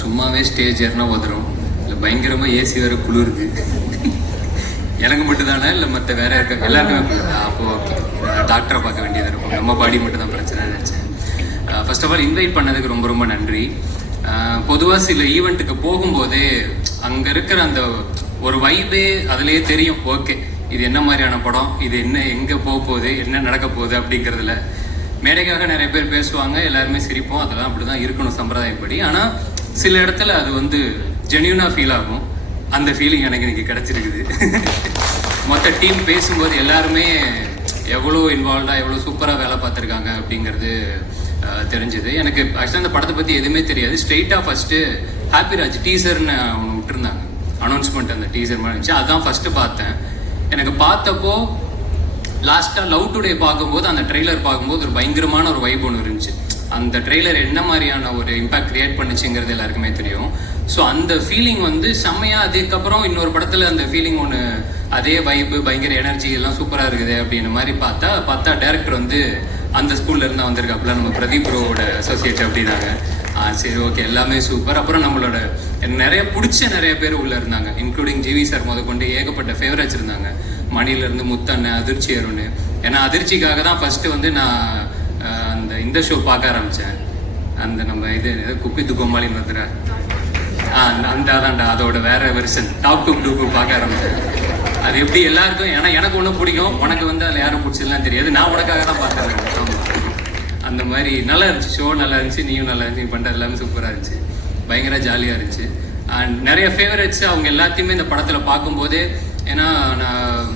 சும்மாவே ஸ்டேஜ் ஏறினா உதறும், இல்லை பயங்கரமாக ஏசி வேறு குளிருது. எனக்கு மட்டும் தானே இல்லை மற்ற வேற இருக்க எல்லாருக்குமே? அப்போ ஓகே, டாக்டரை பார்க்க வேண்டியது இருக்கும். நம்ம பாடி மட்டும் தான் பிரச்சனை நினச்சேன். ஃபர்ஸ்ட் ஆஃப் ஆல் இன்வைட் பண்ணதுக்கு ரொம்ப ரொம்ப நன்றி. பொதுவாக சில ஈவெண்ட்டுக்கு போகும்போதே அங்கே இருக்கிற அந்த ஒரு வைபே அதுலேயே தெரியும். ஓகே, இது என்ன மாதிரியான படம், இது என்ன எங்கே போக போகுது, என்ன நடக்க போகுது அப்படிங்கிறதுல. மேடைக்காக நிறைய பேர் பேசுவாங்க, எல்லாருமே சிரிப்போம், அதெல்லாம் அப்படி தான் இருக்கணும் சம்பிரதாயப்படி. ஆனால் சில இடத்துல அது வந்து ஜென்யூனாக ஃபீல் ஆகும். அந்த ஃபீலிங் எனக்கு இன்னைக்கு கிடச்சிருக்குது. மொத்த டீம் பேசும்போது எல்லாருமே எவ்வளோ இன்வால்வ்டாக எவ்வளோ சூப்பராக வேலை பார்த்துருக்காங்க அப்படிங்கிறது தெரிஞ்சுது. எனக்கு ஆக்சுவலாக அந்த படத்தை பற்றி எதுவுமே தெரியாது. ஸ்ட்ரெயிட்டாக ஃபஸ்ட்டு ஹாப்பிராஜ் டீசர்னு ஒன்று விட்டுருந்தாங்க, அனௌன்ஸ்மெண்ட். அந்த டீசர் மாதிரி இருந்துச்சு, அதுதான் ஃபஸ்ட்டு பார்த்தேன். எனக்கு பார்த்தப்போ லாஸ்ட்டாக லவ் டுடே பார்க்கும்போது அந்த ட்ரெய்லர் பார்க்கும்போது ஒரு பயங்கரமான ஒரு வைப் ஒன்று இருந்துச்சு. அந்த ட்ரெய்லர் என்ன மாதிரியான ஒரு இம்பாக்ட் கிரியேட் பண்ணிச்சுங்கிறது எல்லாருக்குமே தெரியும். ஸோ அந்த ஃபீலிங் வந்து செம்மையாக. அதுக்கப்புறம் இன்னொரு படத்தில் அந்த ஃபீலிங் ஒன்று, அதே வைப்பு, பயங்கர எனர்ஜி எல்லாம் சூப்பராக இருக்குது அப்படின்ற மாதிரி பார்த்தா டேரக்டர் வந்து அந்த ஸ்கூல்ல இருந்தால் வந்திருக்காப்புல, நம்ம பிரதீப் ப்ரோவோட அசோசியேட் அப்படின்னாங்க. சரி ஓகே, எல்லாமே சூப்பர். அப்புறம் நம்மளோட நிறைய பிடிச்ச நிறைய பேர் உள்ளே இருந்தாங்க, இன்க்ளூடிங் ஜிவி சார் முதற்கொண்டு ஏகப்பட்ட ஃபேவரட்ஸ் இருந்தாங்க. மணிலேருந்து முத்தண்ணன், அதிர்ச்சி அருண். ஏன்னா அதிர்ச்சிக்காக தான் ஃபஸ்ட்டு வந்து நான் இந்த ஷோ பார்க்க ஆரம்பித்தேன். அந்த நம்ம இது குப்பி துக்கம்மாலின்னு வந்துடுற அந்த அதான்டா, அதோட வேற வெர்ஷன் டாப் டு டூக்கு பார்க்க ஆரம்பித்தேன். அது எப்படி எல்லாருக்கும், ஏன்னா எனக்கு ஒன்றும் பிடிக்கும், உனக்கு வந்து அதில் யாரும் பிடிச்சதுலாம் தெரியாது, நான் உனக்காக தான் பார்த்துறேன். அந்த மாதிரி நல்லா இருந்துச்சு ஷோ, நல்லா இருந்துச்சு, நீயும் நல்லா இருந்துச்சு, நீ பண்ணுறது எல்லாமே சூப்பராக இருந்துச்சு, பயங்கர ஜாலியாக இருந்துச்சு. அண்ட் நிறைய ஃபேவரட்ஸ் அவங்க எல்லாத்தையுமே இந்த படத்தில் பார்க்கும்போதே. ஏன்னா நான்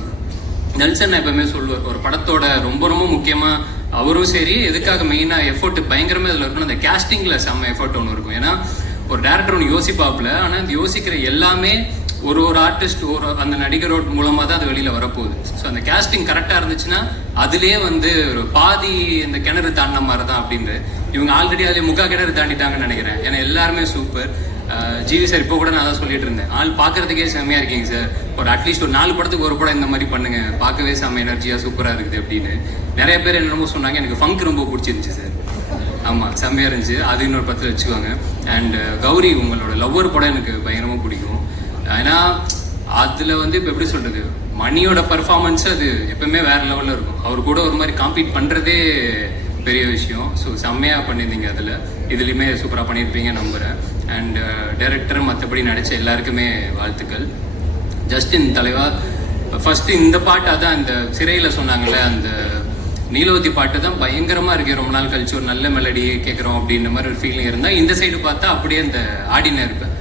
நெல்சன் எப்பவுமே சொல்லுவார், ஒரு படத்தோட ரொம்ப ரொம்ப முக்கியமாக அவரும் சரி, எதுக்காக மெயினாக எஃபோர்ட் பயங்கரமாக இதில் இருக்கணும், அந்த கேஸ்டிங்கில் செம்ம எஃபோர்ட் ஒன்று இருக்கும். ஏன்னா ஒரு டேரக்டர் ஒன்று யோசிப்பாப்புல, ஆனால் அந்த யோசிக்கிற எல்லாமே ஒரு ஆர்டிஸ்ட், ஒரு அந்த நடிகரோட மூலமாக தான் அது வெளியில் வரப்போகுது. ஸோ அந்த கேஸ்டிங் கரெக்டாக இருந்துச்சுன்னா அதுலேயே வந்து ஒரு பாதி இந்த கிணறு தாண்டின மாதிரி தான் அப்படின்னு. இவங்க ஆல்ரெடி அதில் முக்கா கிணறு தாண்டிட்டாங்கன்னு நினைக்கிறேன். ஏன்னா எல்லாருமே சூப்பர். ஜிவி சார் இப்போ கூட நான் தான் சொல்லிட்டு இருந்தேன், ஆள் பார்க்கறதுக்கே செம்மையாக இருக்கீங்க சார், ஒரு அட்லீஸ்ட் ஒரு 4 படத்துக்கு ஒரு படம் இந்த மாதிரி பண்ணுங்க, பார்க்கவே செம்ம எனர்ஜியாக சூப்பராக இருக்குது அப்படின்னு நிறைய பேர் என்னமோ சொன்னாங்க. எனக்கு ஃபங்க் ரொம்ப பிடிச்சிருந்துச்சு சார். ஆமாம், செம்மையாக இருந்துச்சு. அது இன்னொரு படத்தில் வச்சுக்குவாங்க. அண்ட் கௌரி, உங்களோட லவ்வர் படம் எனக்கு பயங்கரமாக பிடிக்கும். ஏன்னா அதில் வந்து இப்போ எப்படி சொல்கிறது, மணியோட பர்ஃபார்மன்ஸ் அது எப்பவுமே வேறு லெவலில் இருக்கும். அவர் கூட ஒரு மாதிரி காம்பீட் பண்ணுறதே பெரிய விஷயம். ஸோ செம்மையாக பண்ணியிருந்தீங்க. அதில் இதுலேயுமே சூப்பராக பண்ணியிருப்பீங்க நம்புகிறேன். அண்ட் டைரக்டர் மற்றபடி நடித்த எல்லாருக்குமே வாழ்த்துக்கள். ஜஸ்டின் தலைவா, ஃபஸ்ட்டு இந்த பாட்டு அதான் இந்த சிறையில் சொன்னாங்கள்ல, அந்த நீலோதி பாட்டு தான் பயங்கரமாக இருக்குது. ரொம்ப நாள் கழிச்சு ஒரு நல்ல மெலடியே கேட்குறோம் அப்படின்ற மாதிரி ஒரு ஃபீலிங் இருந்தால், இந்த சைடு பார்த்தா அப்படியே அந்த ஆடினா இருப்பேன்.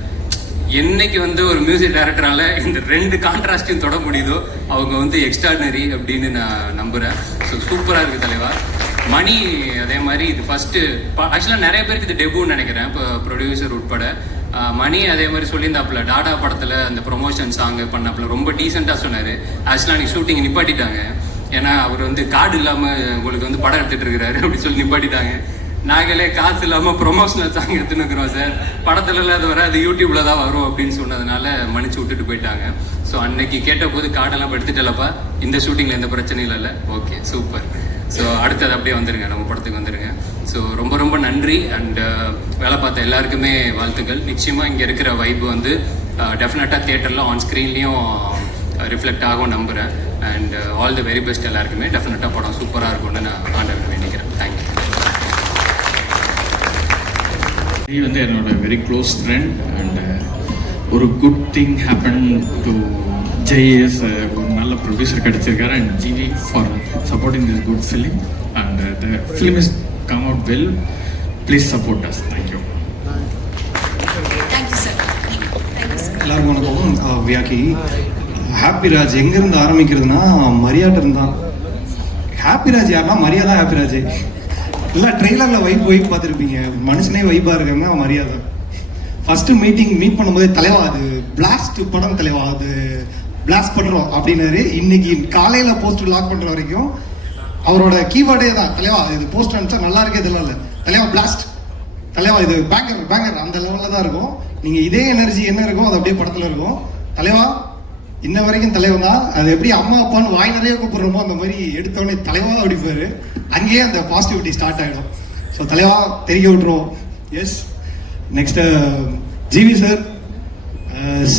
என்னைக்கு வந்து ஒரு மியூசிக் டைரக்டரால் இந்த 2 கான்ட்ராஸ்டையும் தொட முடியுதோ அவங்க வந்து எக்ஸ்ட்ராடினரி அப்படின்னு நான் நம்புகிறேன். ஸோ சூப்பராக இருக்குது தலைவா. மணி அதே மாதிரி இது ஃபஸ்ட்டு, ஆக்சுவலாக நிறைய பேருக்கு இது டெபுன்னு நினைக்கிறேன், இப்போ ப்ரொடியூசர் உட்பட. மணி அதே மாதிரி சொல்லியிருந்தாப்புல, டாடா படத்தில் அந்த ப்ரொமோஷன் சாங் பண்ணாப்புல ரொம்ப டீசெண்டாக சொன்னார். ஆக்சுவலாக அன்றைக்கி ஷூட்டிங் நிப்பாட்டிட்டாங்க. ஏன்னா அவர் வந்து கார்டு இல்லாமல் உங்களுக்கு வந்து படம் எடுத்துகிட்டு இருக்கிறாரு அப்படி சொல்லி நிப்பாட்டிட்டாங்க. நாங்களே காசு இல்லாமல் ப்ரொமோஷனல் சாங் எடுத்துன்னு இருக்கிறோம் சார், படத்துல இல்லாத வர அது யூடியூப்பில் தான் வரும் அப்படின்னு சொன்னதுனால மன்னிச்சு விட்டுட்டு போயிட்டாங்க. ஸோ அன்னைக்கு கேட்ட போது கார்டெல்லாம் எடுத்துட்டலப்பா, இந்த ஷூட்டிங்கில் எந்த பிரச்சனையும் இல்லை, ஓகே சூப்பர். ஸோ அடுத்தது அப்படியே வந்துடுங்க, நம்ம படத்துக்கு வந்துடுங்க. ஸோ ரொம்ப ரொம்ப நன்றி. அண்ட் வேலை பார்த்த எல்லாருக்குமே வாழ்த்துக்கள். நிச்சயமாக இங்கே இருக்கிற வைப்பு வந்து டெஃபினட்டாக தியேட்டரில் ஆன் ஸ்க்ரீன்லேயும் ரிஃப்ளெக்ட் ஆகும் நம்புகிறேன். And all the very best எல்லாருக்குமே. டெஃபினட்டாக படம் சூப்பராக இருக்கும்னு நான் ஆண்டவன் வேண்டிக்கிறேன். தேங்க்யூ. நீ வந்து என்னோட வெரி க்ளோஸ் ஃப்ரெண்ட். அண்ட் ஒரு good thing happen to JS, ஒரு நல்ல ப்ரொடியூசர் கிடச்சிருக்காரு. And GV for supporting this good film. And the film is come out well. Please support us. Thank you. எல்லாருக்கும் வணக்கம். வியாக்கி, ஹாப்பிராஜ் எங்கேருந்து ஆரம்பிக்கிறதுனா மரியாதை தான். ஹாப்பிராஜ் யாருன்னா மரியாதை ஹாப்பிராஜ் இல்லை. ட்ரெய்லரில் வைப் பார்த்துருப்பீங்க, மனுஷனே வைப்பாக இருக்குன்னா மரியாதை. ஃபஸ்ட்டு மீட் பண்ணும்போது தலைவா அது பிளாஸ்ட் படம், தலைவா அது பிளாஸ்ட் பண்ணுறோம் அப்படின்னாரு. இன்னைக்கு காலையில் போஸ்டர் லாக் பண்ணுற வரைக்கும் அவரோட கீவேர்டே தான், தலைவா இது போஸ்டர் அனுப்பிச்சா நல்லா இருக்கே, இதெல்லாம் இல்லை, தலைவா பிளாஸ்ட், தலைவா இது பேங்கர் அந்த லெவலில் தான் இருக்கும். நீங்கள் இதே எனர்ஜி என்ன இருக்கும் அது அப்படியே படத்தில் இருக்கும். தலைவா இன்ன வரைக்கும் தலைவன் தான். அது எப்படி அம்மா அப்பான்னு வாய் நிறைய கூப்பிடுறோமோ அந்த மாதிரி எடுத்தவொடனே தலைவா அப்படிப்பாரு. அங்கேயே அந்த பாசிட்டிவிட்டி ஸ்டார்ட் ஆகிடும். ஸோ தலைவா தெரிய விட்டுருவோம். Yes, next G V sir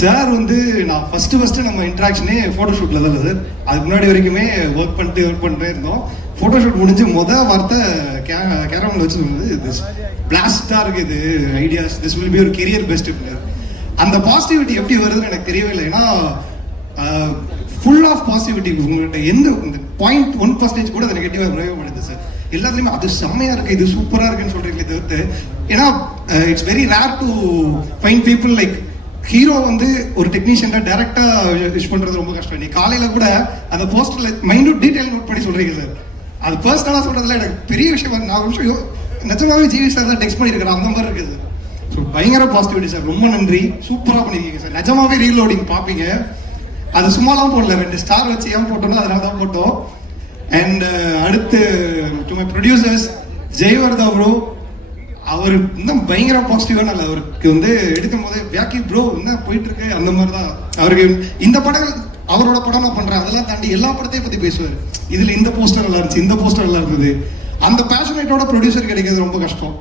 sir வந்து நான் ஃபர்ஸ்ட் நம்ம இன்ட்ராக்ஷனே ஃபோட்டோஷூட்டில் தான் இல்லை சார். அதுக்கு முன்னாடி வரைக்குமே ஒர்க் பண்ணிட்டே இருந்தோம். ஃபோட்டோஷூட் முடிஞ்சு வார்த்தை கேரமில் வச்சு சொன்னது இது பிளாஸ்டாக இருக்குது ஐடியாஸ், திஸ் வில் பி ஒரு கெரியர் பெஸ்ட். அந்த பாசிட்டிவிட்டி எப்படி வருதுன்னு எனக்கு தெரியவே இல்லை. ஏன்னா ஃபுல் ஆஃப் பாசிட்டிவிட்டி. உங்கள்கிட்ட எந்த பாயிண்ட் 1% கூட அது நெகட்டிவாக பிரயோகப்படுது சார். எல்லாத்துலேயுமே அது செம்மையாக இருக்குது, இது சூப்பராக இருக்குன்னு சொல்கிறீங்களே தவிர்த்து, ஏன்னா it's very rare to find people like hero வந்து ஒரு டெக்னீஷியனை டைரக்டாக விஷ் பண்ணுறது ரொம்ப கஷ்டம். நீ காலையில் கூட அந்த போஸ்டரில் மைன்யூட் டீட்டெயில் நோட் பண்ணி சொல்கிறீங்க சார். அது பர்சனலாக சொல்கிறதுல எனக்கு பெரிய விஷயம். நான் ஒரு விஷயம் நிஜமாவே ஜிவி சார் தான் டெக்ஸ்ட் பண்ணியிருக்கிறேன், அந்த மாதிரி இருக்குது. ஸோ பயங்கர பாசிட்டிவிட்டி சார், ரொம்ப நன்றி, சூப்பராக பண்ணியிருக்கீங்க சார். நிஜமாவே ரீலோடிங் பார்ப்பீங்க, அது சும்மாலாம் போடல, 2 ஸ்டார் வச்சு ஏன் போட்டோம்னா அதனால தான் போட்டோம். அண்ட் அடுத்து டு மை ப்ரொடியூசர்ஸ் ஜெய்வர்தா ப்ரோ, அவர் இன்னும் பயங்கர பாசிட்டிவான இல்லை. அவருக்கு வந்து எடுக்கும் போதே வியாக்கி ப்ரோ இன்னும் போயிட்டு இருக்கு அந்த மாதிரி தான். அவருக்கு இந்த படங்கள் அவரோட படம் நான் பண்றேன், அதெல்லாம் தாண்டி எல்லா படத்தையும் பத்தி பேசுவார். இதுல இந்த போஸ்டர் நல்லா இருந்துச்சு, இந்த போஸ்டர் நல்லா இருந்தது. அந்த பேஷனேட்டோட ப்ரொடியூசர் கிடைக்கிறது ரொம்ப கஷ்டம்.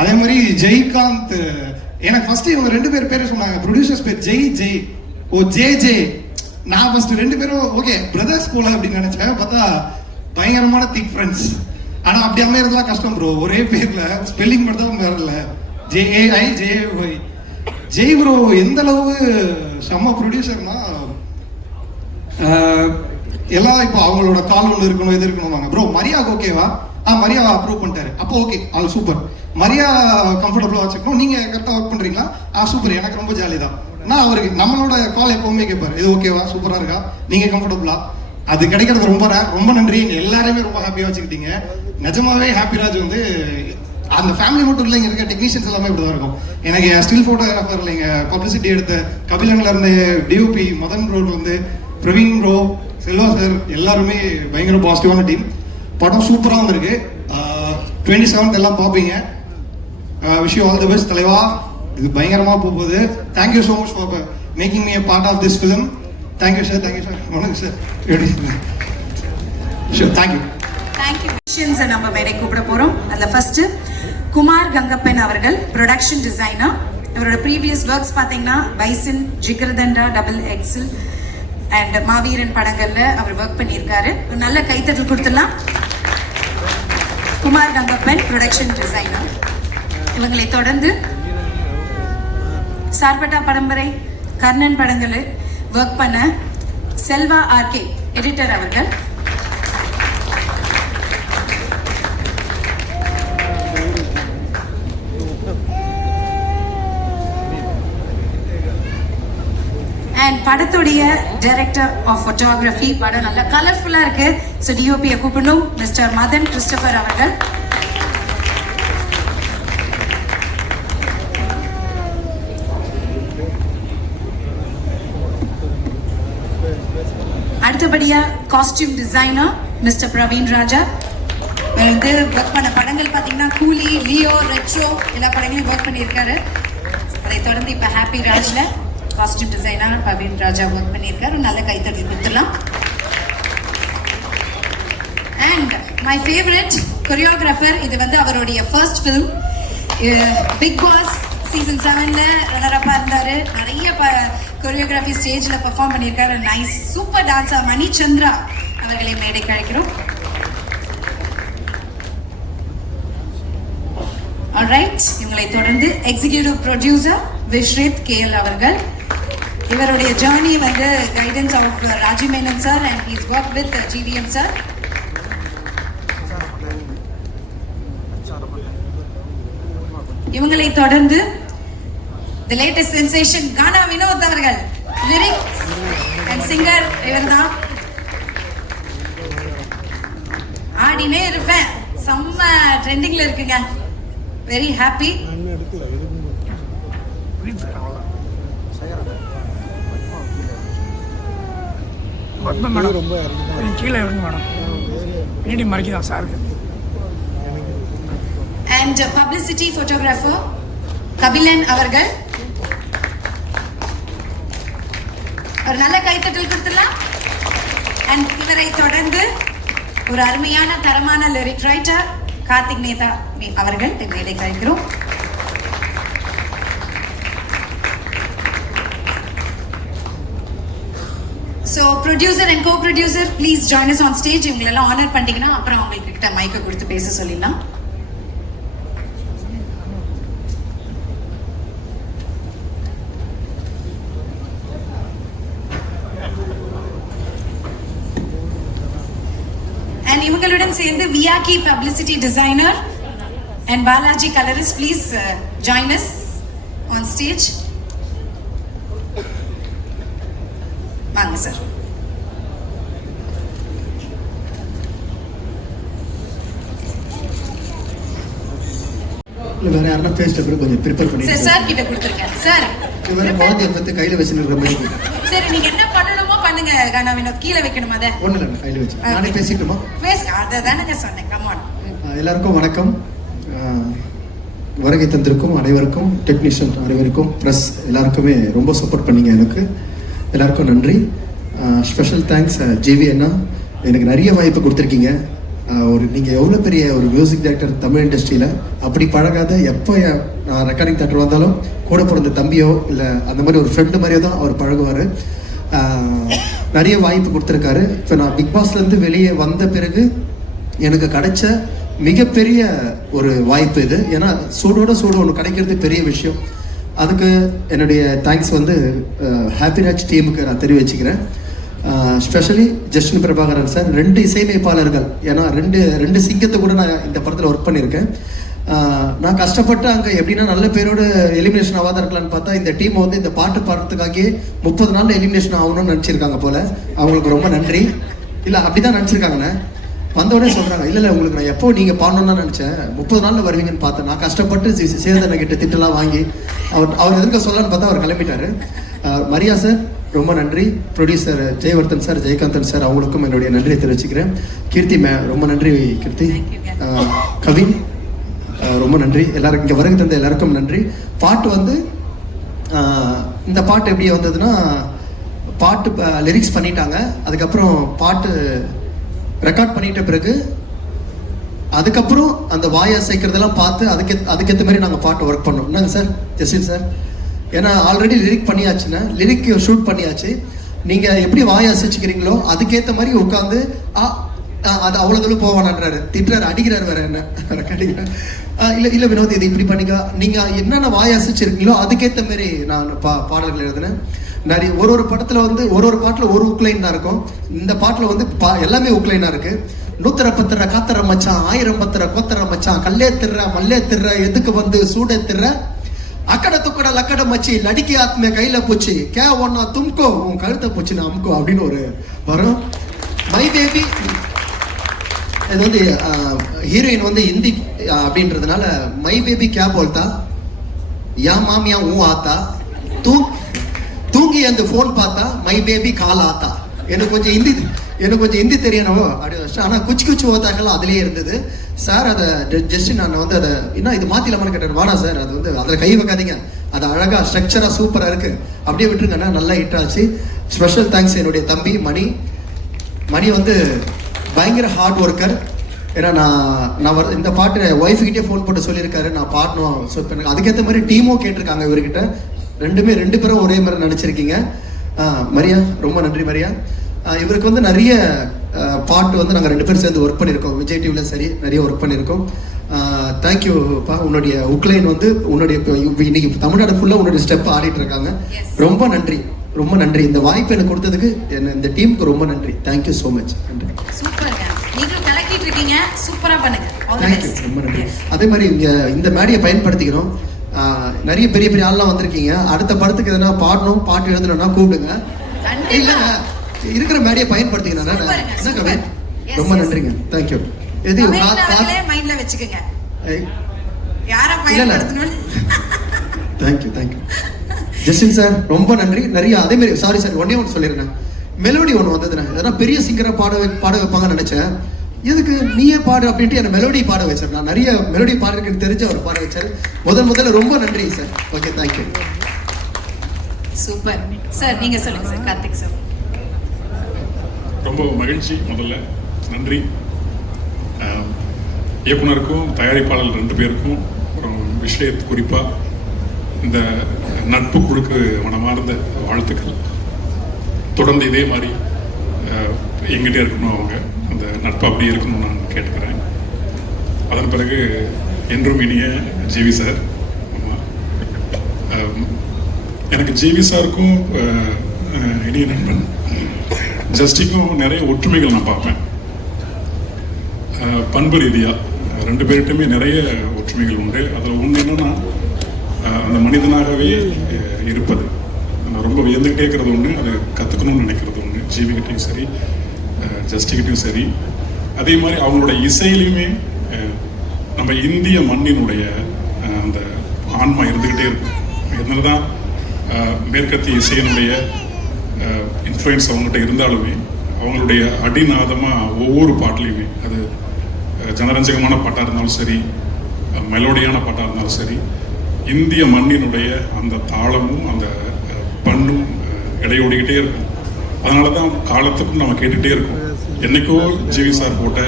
அதே மாதிரி ஜெய்காந்த், எனக்கு ஃபர்ஸ்ட் இவங்க 2 பேரை சொன்னாங்க. ப்ரொடியூசர்ஸ் பேர் ஜெய் ஓ ஜே. நான் ஃபர்ஸ்ட் 2 பேரும் ஓகே பிரதர்ஸ் போல அப்படின்னு நினைச்சேன். பார்த்தா பயங்கரமான திக் ஃப்ரெண்ட்ஸ். ஆனா அப்படி அமையறதுலாம் கஷ்டம் ப்ரோ. ஒரே பேர்ல ஸ்பெல்லிங் மட்டும் தான் வரல. JAI JAY. ஜெய் ப்ரோ எந்த அளவு செம்ம ப்ரொடியூசர்னா, எல்லாம் இப்போ அவங்களோட கால் ஒன்று இருக்கணும், இது இருக்கணும். ப்ரோ மரியாக்கு ஓகேவா? மரியா அப்ரூவ் பண்ணிட்டாரு, அப்போ ஓகே, அது சூப்பர். மரியா கம்ஃபர்டபுளாக வச்சுக்கணும், நீங்க கரெக்டாக ஒர்க் பண்றீங்களா? சூப்பர், எனக்கு ரொம்ப ஜாலி தான். நான் அவருக்கு நம்மளோட கால் எப்பவுமே கேட்பாரு, இது ஓகேவா, சூப்பரா இருக்கா, நீங்க கம்ஃபர்டபுளா? அது கிடைக்கிறது ரொம்ப ரொம்ப நன்றி. எல்லாருமே ரொம்ப ஹாப்பியாக வச்சுக்கிட்டீங்க. நிஜமாவே ஹாப்பிராஜ் வந்து அந்த ஃபேமிலி மட்டும் இல்லை, இங்கே இருக்க டெக்னீஷியன்ஸ் எல்லாமே இப்படி தான் இருக்கும். எனக்கு ஸ்டில் ஃபோட்டோகிராஃபர் இல்லைங்க, பப்ளிசிட்டி எடுத்த கபிலன்ல இருந்து டிஓபி மதன் ப்ரோட்ல இருந்து பிரவீன் ப்ரோ, செல்வா சார், எல்லாருமே பயங்கர பாசிட்டிவான டீம். படம் சூப்பராக வந்திருக்கு. 27th எல்லாம் பார்ப்பீங்க. Wish you all the best தலைவா. இது பயங்கரமாக போகுது. Thank you so much for making me a part of this film. Thank you sir. வணக்கம் சார். Sure, thank you. நம்ம மேடை கூப்பிட போறோம். அதுல ஃபர்ஸ்ட் குமார் கங்கப்பன் அவர்கள், ப்ரொடக்ஷன் டிசைனர். இவரோட ப்ரீவியஸ் ஒர்க்ஸ் பாத்தீங்கன்னா Bison, Jigarthanda, double XL and Maaveeran படங்கள்ல அவர் ஒர்க் பண்ணியிருக்காரு. ஒரு நல்ல கைத்தட்டல் கொடுத்துடலாம். Kumar Gangappan production designer. இவங்களை தொடர்ந்து சார்பட்டா பரம்பரை, கர்ணன் படங்களில் ஒர்க் பண்ண செல்வா RK எடிட்டர் அவர்கள். அண்ட் படத்துடைய டைரக்டர் ஆஃப் ஃபோட்டோகிராஃபி. படம் நல்லா கலர்ஃபுல்லா இருக்கு. ஸோ டிஓபியை கூப்பிடணும், மிஸ்டர் மதன் கிறிஸ்டபர் அவர்கள். அடுத்தபடியா காஸ்டியூம் டிசைனர் மிஸ்டர் பிரவீன் ராஜா. வந்து ஒர்க் பண்ண படங்கள் பார்த்தீங்கன்னா கூலி, லியோ, ரெட்ரோ எல்லா படங்களையும் ஒர்க் பண்ணியிருக்காரு. அதை தொடர்ந்து இப்போ ஹாப்பி ராஜ்ல காஸ்டியூம் டிசைனர் பிரவீன் ராஜா ஒர்க் பண்ணியிருக்காரு. நல்ல கைத்தட்டல் கொடுத்துடலாம். அண்ட் மை ஃபேவரட் கொரியோகிராஃபர், இது வந்து அவருடைய first film. Bigg Boss season 7ல ரன்னரப்பா இருந்தாரு. நிறைய கொரியோகிராஃபி ஸ்டேஜ்ல பெர்ஃபார்ம் பண்ணியிருக்காரு. நைஸ் சூப்பர் டான்சர் மணிச்சந்திரா அவர்களை மேடைக்கு அழைக்கிறோம். ஆல்ரைட், இவங்களை தொடர்ந்து எக்ஸிகியூட்டிவ் ப்ரொடியூசர் விஸ்ரித் KL அவர்கள். இவருடைய ஜேர்னி வந்து guidance of Raji Menon sir and his work with GVM sir. இவங்களை தொடர்ந்து the latest sensation Gaana Vinod அவர்கள், லிரிக்ஸ் அண்ட் சிங்கர் இவர்தான். ஆடினே இருப்பேன், செம்ம ட்ரெண்டிங்ல இருக்குங்க. Very happy. மேடம் கீழே இறங்க மேடம், பின்னாடி மறைக்குதான் சாருக்கு. அண்ட் பப்ளிசிட்டி போட்டோகிராஃபர் கபிலன் அவர்கள். ஒரு நல்ல கைத்தட்டல் கொடுத்துடலாம். அண்ட் இவரை தொடர்ந்து ஒரு அருமையான தரமான லிரிக் ரைட்டர் கார்த்திக் நேதா அவர்கள் மேடை கழிக்கிறோம். Producer and go producer please join us on stage. இவங்களெல்லாம் ஆனர் பண்ணிட்டீங்கன்னா அப்புறம் அவங்களுக்கு கிட்ட மைக்கை கொடுத்து பேச சொல்லிடலாம். அண்ட் இவங்களுடன் சேர்ந்து வியாக்கி publicity designer and Balaji colourist please join us on stage. வாங்க சார். இல்லை வேற யாருன்னா பேசிட்ட பிறகு கொஞ்சம் ப்ரிப்பேர் பண்ணி சார் கிட்ட கொடுத்துருக்கேன் சார். இது வேற குழந்தைய பற்றி கையில் வச்சுருக்கிற மாதிரி சரி நீங்க என்ன பண்ணணுமோ பண்ணுங்க. நான் கீழே வைக்கணுமா? அதை ஒன்றும் இல்லை கையில் வச்சு நானே பேசிட்டுமா? அதை தானே சொன்னேன். கமான். எல்லாருக்கும் வணக்கம். வருகை தந்திருக்கும் அனைவருக்கும், டெக்னீஷியன் அனைவருக்கும், ப்ரெஸ் எல்லாருக்குமே ரொம்ப சப்போர்ட் பண்ணீங்க. எனக்கு எல்லாருக்கும் நன்றி. ஸ்பெஷல் தேங்க்ஸ் ஜிவி அண்ணா, எனக்கு நிறைய வாய்ப்பு கொடுத்துருக்கீங்க. நீங்கள் எவ்வளோ பெரிய ஒரு மியூசிக் டைரக்டர் தமிழ் இண்டஸ்ட்ரியில், அப்படி பழகாத எப்போ நான் ரெக்கார்டிங் தேட்டர் வந்தாலும் கூட பிறந்த தம்பியோ இல்லை அந்த மாதிரி ஒரு ஃப்ரெண்டு மாதிரியோ தான் அவர் பழகுவார். நிறைய வாய்ப்பு கொடுத்துருக்காரு. இப்போ நான் பிக் பாஸ்லேருந்து வெளியே வந்த பிறகு எனக்கு கிடைச்ச மிகப்பெரிய ஒரு வாய்ப்பு இது. ஏன்னா சூடோட சூடு ஒன்று கிடைக்கிறது பெரிய விஷயம். அதுக்கு என்னுடைய தேங்க்ஸ் வந்து ஹாப்பிராஜ் டீமுக்கு நான் தெரிவிச்சுக்கிறேன். ஸ்பெஷலி ஜஸ்டின் பிரபாகரன் சார், 2 இசையமைப்பாளர்கள். ஏன்னா ரெண்டு சிங்கத்தை கூட நான் இந்த படத்தில் ஒர்க் பண்ணியிருக்கேன். நான் கஷ்டப்பட்டு அங்கே எப்படின்னா நல்ல பேரோட எலிமினேஷன் ஆகாத இருக்கலான்னு பார்த்தா இந்த டீம் வந்து இந்த பாட்டு பாடுறதுக்காகவே 30 நாளில் எலிமினேஷன் ஆகணும்னு நினச்சிருக்காங்க போல். அவங்களுக்கு ரொம்ப நன்றி. இல்லை அப்படி தான் நினச்சிருக்காங்கண்ணே. வந்தோடனே சொல்கிறாங்க, இல்லை உங்களுக்கு நான் எப்போ நீங்கள் பாடணும்னு நினச்சேன், 30 நாளில் வருவீங்கன்னு பார்த்தேன். நான் கஷ்டப்பட்டு சேதனை கிட்ட திட்டெல்லாம் வாங்கி அவர் எதுக்க சொல்லலான்னு பார்த்தா அவர் கிளம்பிட்டார். மரியா சார் ரொம்ப நன்றி. Producer Jayewardene sir, Jayakanthan sir, அவங்களுக்கும் என்னுடைய நன்றியை தெரிவிச்சுக்கிறேன். கீர்த்தி ரொம்ப நன்றி கீர்த்தி. கவின் ரொம்ப நன்றி. எல்லாருக்கும் இங்கே வருகை தந்த எல்லாருக்கும் நன்றி. பாட்டு வந்து இந்த பாட்டு எப்படி வந்ததுன்னா, பாட்டு லிரிக்ஸ் பண்ணிட்டாங்க. அதுக்கப்புறம் பாட்டு ரெக்கார்ட் பண்ணிட்ட பிறகு அதுக்கப்புறம் அந்த வாயை அசைக்கிறதெல்லாம் பார்த்து அதுக்கேற்ற மாதிரி நாங்கள் பாட்டு ஒர்க் பண்ணோம். என்னங்க சார் ஜஸ்டின் சார்? ஏன்னா ஆல்ரெடி லிரிக் பண்ணியாச்சுன்னா, லிரிக் ஷூட் பண்ணியாச்சு. நீங்கள் எப்படி வாயை அசைச்சிக்கிறீங்களோ அதுக்கேற்ற மாதிரி உட்காந்து அது அவ்வளோ தூரம் போவானான்றாரு, திட்டுறாரு, அடிக்கிறாரு வேற என்ன ரெக்கார்டிங். இல்லை வினோத் இது இப்படி பண்ணிக்க, நீங்கள் என்னென்ன வாயை அசைச்சிருக்கீங்களோ அதுக்கேற்ற மாதிரி நான் பாடல்கள் எழுதினேன். நிறைய ஒரு படத்தில் வந்து ஒரு பாட்டில் ஒரு உக்லைன் தான் இருக்கும். இந்த பாட்டில் வந்து எல்லாமே உக்லைனாக இருக்குது. 110 காத்தர மச்சான், 1000 பத்திர கோத்தர மச்சான், கல்லே திர்ற மல்லே திர்ற எதுக்கு வந்து சூடே திர்ற, அக்கட துக்கட லக்கட மச்சி லடிக்கி ஆத்மே கையில போச்சு, கே ஒன்னா தும்கோ உன் கழுத்தை போச்சு நான் அமுக்கோ அப்படின்னு ஒரு வரும். மை பேபி இது வந்து ஹீரோயின் வந்து ஹிந்தி அப்படின்றதுனால மை பேபி கே போல்தா, யா மாமியா ஊ ஆத்தா, தூங்கி அந்த ஃபோன் பார்த்தா மை பேபி கால் ஆத்தா. எனக்கு கொஞ்சம் ஹிந்தி தெரியணும் அப்படி வச்சு. ஆனால் குச்சி ஓத்தாக்கெல்லாம் அதிலே இருந்தது. சார் அதை ஜஸ்ட் நான் வந்து அதை என்ன இது மாற்றிலாமான்னு கேட்டேன். வாடா சார் அது வந்து அதில் கை வைக்காதீங்க, அது அழகாக ஸ்ட்ரக்சராக சூப்பராக இருக்குது, அப்படியே விட்டுருங்கன்னா நல்லா ஹிட் ஆச்சு. ஸ்பெஷல் தேங்க்ஸ் என்னுடைய தம்பி மணி வந்து பயங்கர ஹார்ட் ஒர்க்கர். ஏன்னா நான் இந்த பாட்டு ஒய்ஃபுக்கிட்டே ஃபோன் போட்டு சொல்லியிருக்காரு நான் பாடணும். ஸோ இப்போ எனக்கு அதுக்கேற்ற மாதிரி டீமும் கேட்டிருக்காங்க இவர்கிட்ட. ரெண்டு பேரும் ஒரே மாதிரி நினச்சிருக்கீங்க. மரியா ரொம்ப நன்றி மரியா. இவருக்கு வந்து நிறைய பாட்டு வந்து நாங்கள் 2 பேரும் சேர்ந்து ஒர்க் பண்ணியிருக்கோம். விஜய் டிவியில் சரி நிறைய ஒர்க் பண்ணியிருக்கோம். தேங்க்யூப்பா. உன்னுடைய உக்லைன் வந்து உன்னுடைய இன்னைக்கு தமிழ்நாடு ஃபுல்லாக உன்னுடைய ஸ்டெப் ஆடிட்டு இருக்காங்க. ரொம்ப நன்றி. இந்த வாய்ப்பு எனக்கு கொடுத்ததுக்கு இந்த டீமுக்கு ரொம்ப நன்றி. Thank you so much. நன்றி. ரொம்ப நன்றி. அதே மாதிரி இந்த மேடையை பயன்படுத்திக்கணும். நிறைய பெரிய ஆள்லாம் வந்திருக்கீங்க. அடுத்த படத்துக்கு எதனா பாட்டு எழுதணும்னா கூப்பிடுங்க. இல்லை இருக்கிற மேடையை பயன்படுத்திக்கணும். என்ன கவின் ரொம்ப நன்றிங்க. தேங்க்யூ. எது மைண்ட்ல வெச்சுக்கங்க. யாரை பயன்படுத்தணும். தேங்க்யூ ஜஸ்டின் சார் ரொம்ப நன்றி. நிறைய அதே மாதிரி சாரி சார் ஒன்று சொல்லிடுறேன். மெலோடி ஒன்று வந்ததுண்ணே, எதனா பெரிய சிங்கரை பாட வைப்பாங்கன்னு நினைச்சேன். எதுக்கு நீயே பாடு அப்படின்ட்டு என்ன மெலோடி பாட வச்சார். நான் நிறைய மெலோடி பாடுறதுக்கு தெரிஞ்ச அவர் பாட வச்சார். முதல்ல ரொம்ப நன்றி sir. Okay thank you. Super sir. நீங்க சொல்லுங்க சார். கார்த்திக் சார் ரொம்ப மகிழ்ச்சி. முதல்ல நன்றி இயக்குனருக்கும் தயாரிப்பாளர் 2 பேருக்கும். அப்புறம் குறிப்பாக இந்த நட்பு குழுக்கு மனமார்ந்த வாழ்த்துக்கள். தொடர்ந்து இதே மாதிரி எங்கிட்டே இருக்கணும், அவங்க அந்த நட்பு அப்படியே இருக்கணும்னு நான் கேட்டுக்கிறேன். அதன் பிறகு என்றும் இனிய ஜிவி சார். எனக்கு ஜிவி சாருக்கும் இனிய நண்பன் ஜஸ்டிக்கும் நிறைய ஒற்றுமைகள் நான் பார்ப்பேன். பண்பு ரீதியாக ரெண்டு பேர்கிட்டயுமே நிறைய ஒற்றுமைகள் உண்டு. அதில் ஒன்று என்னன்னா, அந்த மனிதனாகவே இருப்பது. நான் ரொம்ப வியந்துக்கிட்டே இருக்கிறது ஒன்று, அது கற்றுக்கணும்னு நினைக்கிறது ஒன்று. ஜிவிகிட்டையும் சரி, ஜஸ்டிக்கிட்டையும் சரி. அதே மாதிரி அவங்களோட இசையிலையுமே நம்ம இந்திய மண்ணினுடைய அந்த ஆன்மா இருந்துக்கிட்டே இருக்கும். என்னதான் மேற்கத்திய இசையினுடைய இன்ஃப்ளூயன்ஸ் அவங்ககிட்ட இருந்தாலுமே அவங்களுடைய அடிநாதமாக ஒவ்வொரு பாட்டிலையுமே, அது ஜனரஞ்சகமான பாட்டாக இருந்தாலும் சரி, மெலோடியான பாட்டாக இருந்தாலும் சரி, இந்திய மண்ணினுடைய அந்த தாளமும் அந்த பண்ணும் இடையோடிக்கிட்டே இருக்கும். அதனால தான் காலத்துக்கும் நம்ம கேட்டுகிட்டே இருக்கோம். என்னைக்கோ ஜிவி சார் போட்ட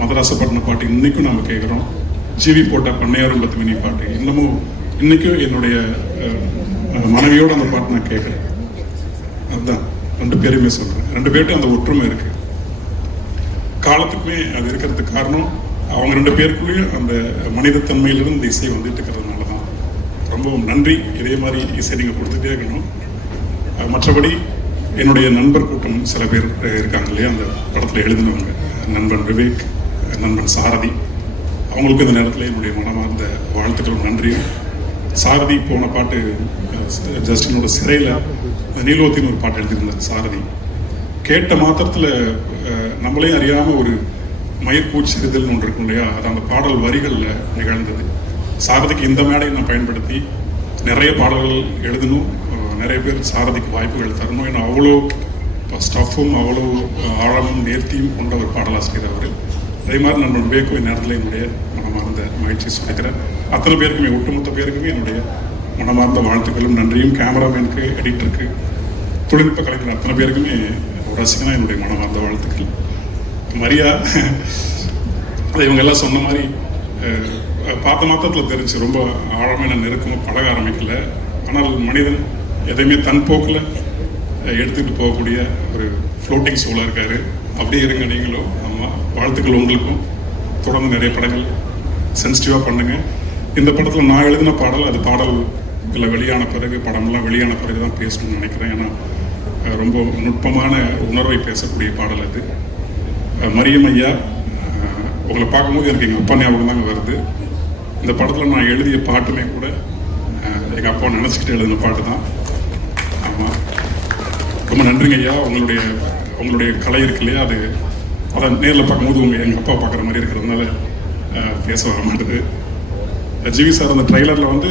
மதராசப்பட்டினம் பாட்டு இன்னைக்கும் நம்ம கேட்குறோம். ஜிவி போட்ட பண்ணையாரும் 10 மினி பாட்டு இன்னமும் இன்னைக்கும் என்னுடைய மனைவியோட அந்த பாட்டு நான் கேட்குறேன். அதுதான் ரெண்டு பேருமே சொல்கிறேன். ரெண்டு பேர்ட்டும் அந்த ஒற்றுமை இருக்கு. காலத்துக்குமே அது இருக்கிறதுக்கு காரணம் அவங்க ரெண்டு பேருக்குள்ளேயும் அந்த மனிதத்தன்மையிலிருந்து இந்த இசை வந்துட்டு இருக்கிறதுனால தான். ரொம்பவும் நன்றி. இதே மாதிரி இசை நீங்கள் கொடுத்துட்டே இருக்கணும். மற்றபடி என்னுடைய நண்பர் கூட்டம் சில பேர் இருக்காங்க இல்லையா, அந்த படத்தில் எழுதினவங்க, நண்பன் விவேக், நண்பன் சாரதி, அவங்களுக்கும் இந்த நேரத்தில் என்னுடைய மனமார்ந்த வாழ்த்துக்களும் நன்றியும். சாரதி போன பாட்டு ஜஸ்டினோட சிறையில் நீலோத்தின்னு ஒரு பாட்டு எழுதியிருந்தார் சாரதி. கேட்ட மாத்திரத்தில் நம்மளே அறியாமல் ஒரு மயிர்கூச்செறிதல் ஒன்று இருக்கும் இல்லையா, அது அந்த பாடல் வரிகளில் நிகழ்ந்தது. சாரதிக்கு இந்த மேடையை நான் பயன்படுத்தி நிறைய பாடல்கள் எழுதணும், நிறைய பேர் சாரதிக்கு வாய்ப்புகள் தரணும். ஏன்னா அவ்வளோ ஸ்டஃப்பும் அவ்வளோ ஆழமும் நேர்த்தியும் கொண்ட ஒரு பாடலாசிரியர் அவர். அதே மாதிரி நான் விவேக்கும் இந்நேரத்தில் என்னுடைய மனமார்ந்த மகிழ்ச்சி சொல்லிக்கிறேன். அத்தனை பேருக்குமே, ஒட்டுமொத்த பேருக்குமே என்னுடைய மனமார்ந்த வாழ்த்துக்களும் நன்றியும். கேமராமேனுக்கு, எடிட்டருக்கு, தொழில்நுட்ப கலைஞர் அத்தனை பேருக்குமே ரசிகனா என்னுடைய மனமார்ந்த வாழ்த்துக்கள். மரியா இவங்க எல்லாம் சொன்ன மாதிரி பார்த்த மாத்திரத்தில் தெரிஞ்சு ரொம்ப ஆழமான நெருக்கமாக பழக ஆரம்பிக்கல. ஆனால் மனிதன் எதையுமே தன் போக்கில் எடுத்துக்கிட்டு போகக்கூடிய ஒரு ஃப்ளோட்டிங் சோலாக இருக்காரு. அப்படியே இருங்க நீங்களும். ஆமாம், வாழ்த்துக்கள் உங்களுக்கும். தொடர்ந்து நிறைய படங்கள் சென்சிட்டிவாக பண்ணுங்க. இந்த படத்தில் நான் எழுதின பாடல், அது பாடல் இல்லை வெளியான பிறகு, படம்லாம் வெளியான பிறகு தான் பேசணும்னு நினைக்கிறேன். ஏன்னா ரொம்ப நுட்பமான உணர்வை பேசக்கூடிய பாடல் அது. மரியம் ஐயா, உங்களை பார்க்கும்போது எனக்கு எங்கள் அப்பா ஞாபகம் தாங்க வருது. இந்த படத்தில் நான் எழுதிய பாட்டுமே கூட எங்கள் அப்பா நினச்சிக்கிட்டு எழுதின பாட்டு தான். ஆமாம், ரொம்ப நன்றிங்க ஐயா. உங்களுடைய கலை இருக்கு இல்லையா, அது அதை நேரில் பார்க்கும்போது எங்கள் அப்பா பார்க்குற மாதிரி இருக்கிறதுனால பேச வர மாட்டேது. ஜிவி சார் அந்த ட்ரைலரில் வந்து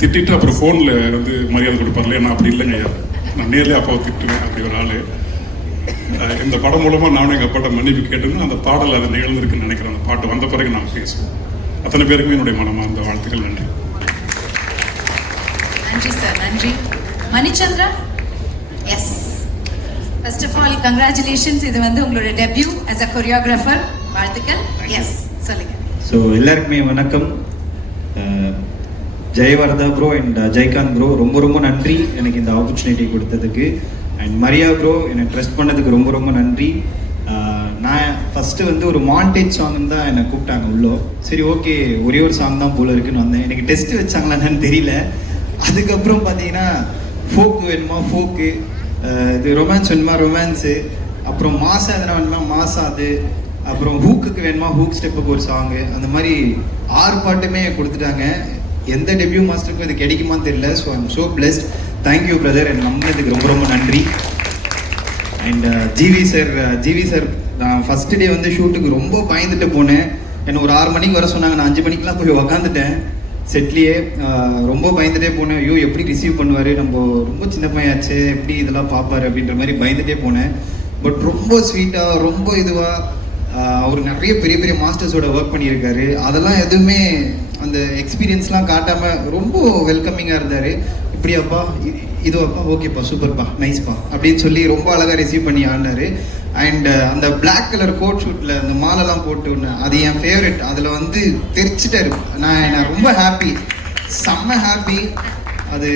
திட்டிட்டு அப்புறம் ஃபோனில் வந்து மரியாதை கொடுப்பார்ல, நான் அப்படி இல்லைங்க ஐயா, நான் நேரில் அப்பாவை திட்டுவேன், அப்படி ஒரு ஆள். இந்த படம் மூலமாக நானும் எங்கள் அப்பாட்ட மன்னிப்பு கேட்டுன்னு அந்த பாடல் அதை நிகழ்ந்திருக்குன்னு நினைக்கிறேன். அந்த பாட்டு வந்த பிறகு நான் பேசுவேன். அத்தனை பேருக்குமே என்னுடைய மனமார்ந்த வாழ்த்துக்கள். நன்றி. நன்றி சார், நன்றி. Manichandra, yes, first of all congratulations. இது வந்து உங்களோட டெபியூ as a choreographer. வாழ்த்துக்கள். எஸ், சொல்லுங்க. ஸோ எல்லாருக்குமே வணக்கம். Jayavardha bro and Jayakanth bro, ரொம்ப ரொம்ப நன்றி எனக்கு இந்த ஆப்பர்ச்சுனிட்டி கொடுத்ததுக்கு. அண்ட் மரியா ப்ரோ என்னை ட்ரஸ்ட் பண்ணதுக்கு ரொம்ப ரொம்ப நன்றி. நான் ஃபஸ்ட்டு வந்து ஒரு மாண்டேஜ் சாங்னு தான் என்னை கூப்பிட்டாங்க உள்ளோ. சரி ஓகே, ஒரே ஒரு சாங் தான் போல இருக்குன்னு வந்தேன். எனக்கு டெஸ்ட்டு வச்சாங்களான்னு தெரியல. அதுக்கப்புறம் பார்த்தீங்கன்னா ஃபோக்கு வேணுமா ஃபோக்கு, இது ரொமான்ஸ் வேணுமா ரொமான்ஸு, அப்புறம் மாசம் எதனா வேணுமா மாசம், அது அப்புறம் ஹூக்குக்கு வேணுமா ஹூக் ஸ்டெப்புக்கு ஒரு சாங்கு, அந்த மாதிரி 6 பாட்டுமே கொடுத்துட்டாங்க. எந்த டெபியூ மாஸ்டருக்கும் இது கிடைக்குமான்னு தெரியல. So I'm so blessed. Thank you brother, எனக்கு நம்பினதுக்கு ரொம்ப ரொம்ப நன்றி. அண்ட் ஜிவி சார் நான் ஃபஸ்ட்டு டே வந்து ஷூட்டுக்கு ரொம்ப பயந்துட்டு போனேன். என்னை ஒரு 6 மணிக்கு வர சொன்னாங்க, நான் 5 மணிக்கெலாம் போய் உக்காந்துட்டேன் செட்லேயே. ரொம்ப பயந்துட்டே போனேன். ஐயோ எப்படி ரிசீவ் பண்ணுவார், நம்ம ரொம்ப சின்ன பையனாச்சு, எப்படி இதெல்லாம் பார்ப்பார் அப்படின்ற மாதிரி பயந்துட்டே போனேன். பட் ரொம்ப ஸ்வீட்டாக, ரொம்ப இதுவாக, அவர் நிறைய பெரிய பெரிய மாஸ்டர்ஸோட ஒர்க் பண்ணியிருக்காரு. அதெல்லாம் எதுவுமே அந்த எக்ஸ்பீரியன்ஸ்லாம் காட்டாமல் ரொம்ப வெல்கமிங்காக இருந்தார். இப்படியாப்பா, இதுவாப்பா, ஓகேப்பா, சூப்பர்ப்பா, நைஸ்ப்பா அப்படின்னு சொல்லி ரொம்ப அழகாக ரிசீவ் பண்ணி ஆடினார். அண்ட் அந்த பிளாக் கலர் கோட் ஷூட்டில் அந்த மாலெல்லாம் போட்டு ஒன்று, அது என் ஃபேவரெட். அதில் வந்து தெரிச்சிட்டாரு. நான் ரொம்ப ஹாப்பி, செம்ம ஹாப்பி. அது